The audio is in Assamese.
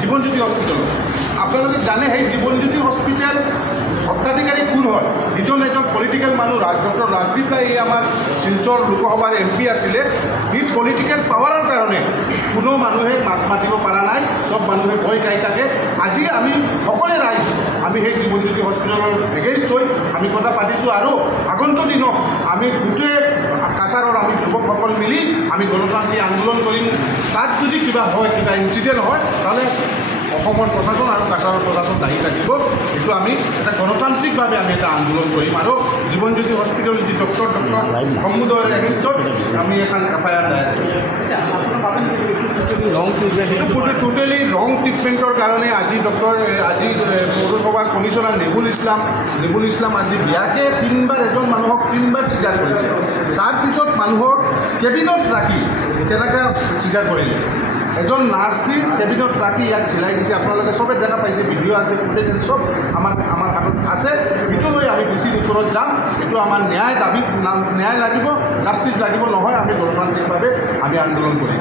জীবনজ্যোতি হস্পিটেল আপোনালোকে জানে সেই জীবনজ্যোতি হস্পিটেল সত্তাধিকাৰী কোন হয় এজন পলিটিক্যাল মানুহ ডক্টৰ ৰাজদীপ ৰায় আমাৰ শিলচৰ লোকসভাৰ MP আছিলে এই পলিটিক্যাল পাৱাৰৰ কাৰণে কোনো মানুহে মাত মাতিব পৰা নাই সব মানুহে ভয় খাই থাকে আজি আমি সকলে ৰাইজ আমি সেই জীবনজ্যোতি হস্পিটেলৰ এগেইনষ্ট হৈ আমি কথা পাতিছোঁ আৰু আগন্তুক দিনত আমি গোটেই কাছাৰৰ আমি যুৱকসকল মিলি আমি গণতান্ত্ৰিক আন্দোলন কৰিম তাত যদি কিবা হয় কিবা ইনচিডেণ্ট হয় তাহলে অসমৰ প্ৰশাসন আৰু কাছাৰৰ প্ৰশাসন দায়ী থাকিব এইটো আমি এটা গণতান্ত্ৰিকভাৱে আমি এটা আন্দোলন কৰিম আৰু জীবনজ্যোতি হস্পিটেল যি ডক্টৰ সমুদয়ৰ এগেইনষ্টত আমি এখন FIR দায়েৰ কৰিম টোটেলি ৰং ট্ৰিটমেণ্টৰ কাৰণে আজি আজি পৌৰসভাৰ কমিশ্যনাৰ নেবুল ইছলাম আজি বিয়াকে 3বাৰ এজন মানুহক 3বাৰ চিজাৰ কৰিছে তাৰপিছত মানুহক কেবিনত ৰাখি তেনেকৈ চিজাৰ কৰিলে এজন নাৰ্ছটি কেবিনত ৰাখি ইয়াক চিলাই দিছে আপোনালোকে চবে দেখা পাইছে ভিডিঅ' আছে ফুটেজ চব আমাৰ হাতত আছে এইটো লৈ আমি ডিচিৰ ওচৰত যাম এইটো আমাৰ ন্যায় লাগিব জাষ্টিচ লাগিব নহয় আমি গণতান্ত্ৰিকভাৱে আমি আন্দোলন কৰিম